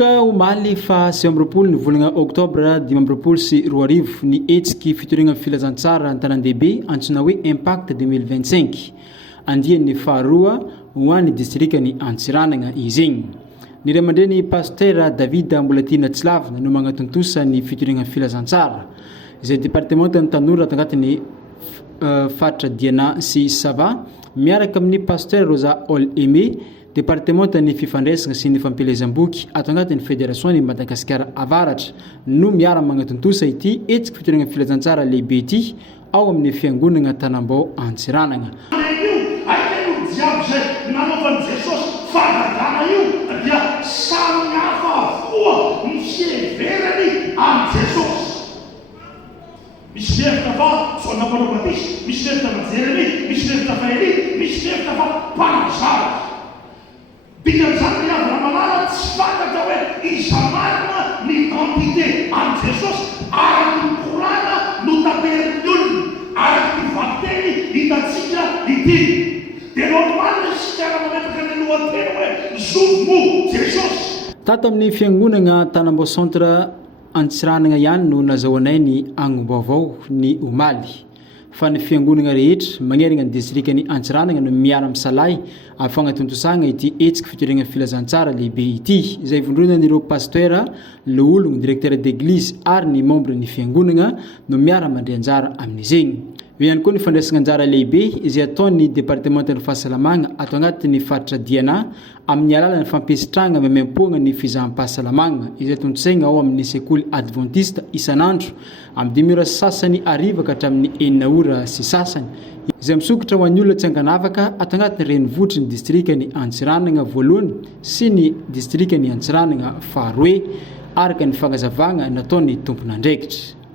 Nivoaka omaly fa 9 ny volana Oktobra 2024 ny etsiky fitoriana filazantsara an-tanàn-dehibe antsoina hoe Impact 2025 andian'ny faharoa ho an'ny distrikany Antsiranana izy igny. Ny ray aman-dreny pasteur David Mbolatina Tsilavina no magnatontosa ny fitoriana filazantsara. Izay département ny tanora tangatiny fatra Diana sy Sava miaraka amin'ny pasteur Rosa Ol-Aimé département ny fifandraisana sy ny fampelezam-boky ato agnatin'ny fédération ny Madagasikara avaratra no miara magnatontosa ity etsiky fitoriana filazantsara lehibe ity ao amin'ny fiangonana Tanambao Antsiranana. Misy lefitra fa zona panabatisy, misy lefitra na Jeremy, misy lefitra fa Eli, misy lefitra fa Panazara. Dikan'izany ny avy ramalala tsy fantatra hoe iza marina ny identité an' Jesosy araky ny korana no tanteriny olona, araky ny vakiteny hitantsika ity. Dia normaly isika mametaka ny lohateny hoe zomo Jesosy. Tato amin'ny fiangonana Tanambao Centre Antsiranana ihany no nazahoanay ny angom-baovao ny omaly fa ny fiangonana rehetra magnerana ny distrikany Antsiranana no miara misalay afagnatontosagna ity etsiky fitoriana filazantsara lehibe ity. Izay vondronan'ireo pasteur leologno directeur d'église ary ny membre ny fiangonana no miara mandray anjara amin'izegny. Eo ihany koa ny fandraisana anjara lehibe izay ataon'ny départementan'ny fahasalamagna ato agnatin'ny faritra Diana amin'ny alalan'ny fampesitrahana memem-poana ny fizaham-pahasalamagna izay tontosaigna ao amin'ny sekoly adventiste isanandro amin'ny 2 ora sasany ariva ka hatramin'ny 4 ora sy sasany izay misokatra ho an'ny olona tsy ankanavaka ato agnatin'ny renivohitry ny distrikany Antsiranana voalohany sy ny distrikany Antsiranana faharoe araka ny fagnazavagna nataon'ny tompon'andraikitra.